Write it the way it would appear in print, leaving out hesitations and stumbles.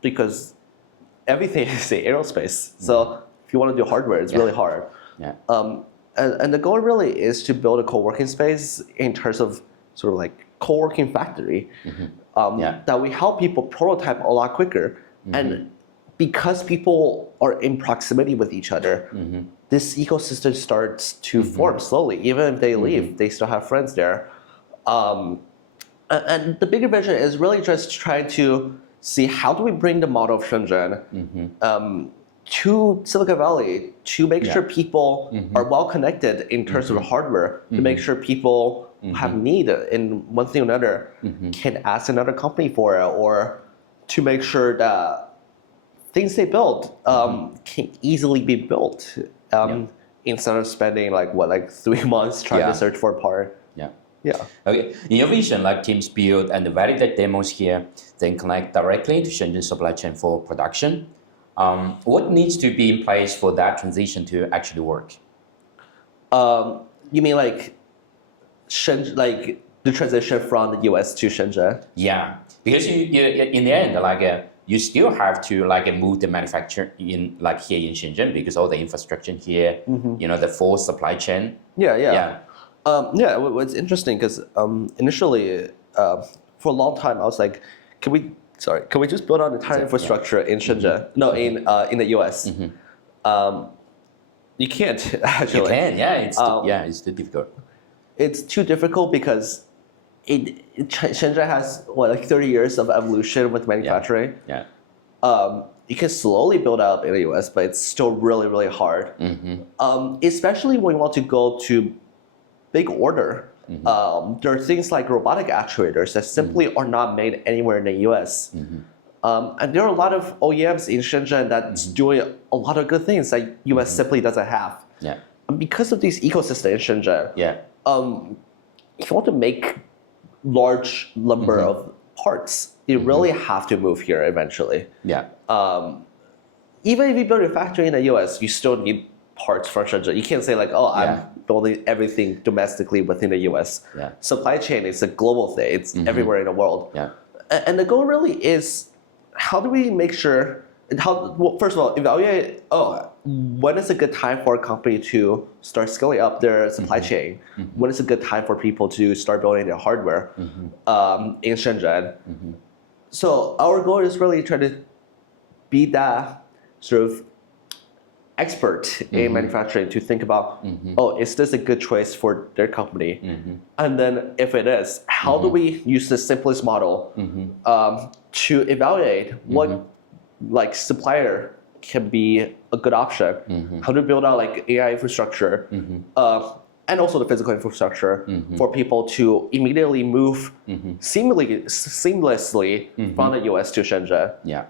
because everything is in aerospace. So if you want to do hardware, it's really hard. Yeah. And the goal really is to build a co-working space in terms of sort of like co-working factory that we help people prototype a lot quicker. And because people are in proximity with each other, this ecosystem starts to form slowly. Even if they leave, they still have friends there. And the bigger vision is really just trying to see how do we bring the model of Shenzhen to Silicon Valley to make sure people are well connected in terms of hardware, to make sure people have need in one thing or another can ask another company for it, or to make sure that things they build can easily be built instead of spending like 3 months trying to search for a part. Yeah. Okay. In your vision, like teams build and validate demos here, then connect directly to Shenzhen supply chain for production. What needs to be in place for that transition to actually work? You mean like like the transition from the US to Shenzhen? Yeah, because you in the end, you still have to move the manufacturing in here in Shenzhen because all the infrastructure here, the full supply chain. Yeah. What's interesting because initially for a long time I was like, can we just build an entire infrastructure in Shenzhen? No, in the US. You can't actually. You can, it's too difficult. It's too difficult because Shenzhen has 30 years of evolution with manufacturing. You can slowly build out in the US, but it's still really, really hard. Especially when you want to go to big order. There are things like robotic actuators that simply are not made anywhere in the US. And there are a lot of OEMs in Shenzhen that's doing a lot of good things that US simply doesn't have. And because of this ecosystem in Shenzhen, if you want to make large number of parts, you really have to move here eventually. Even if you build a factory in the US, you still need parts from Shenzhen. You can't say I'm building everything domestically within the US. Supply chain is a global thing. It's everywhere in the world. And the goal really is, how do we make sure, first of all, evaluate, when is a good time for a company to start scaling up their supply chain? When is a good time for people to start building their hardware in Shenzhen? So our goal is really try to be that sort of expert in manufacturing to think about, is this a good choice for their company? And then if it is, how do we use the simplest model to evaluate what supplier can be a good option? How to build out AI infrastructure and also the physical infrastructure for people to immediately move seamlessly from the US to Shenzhen.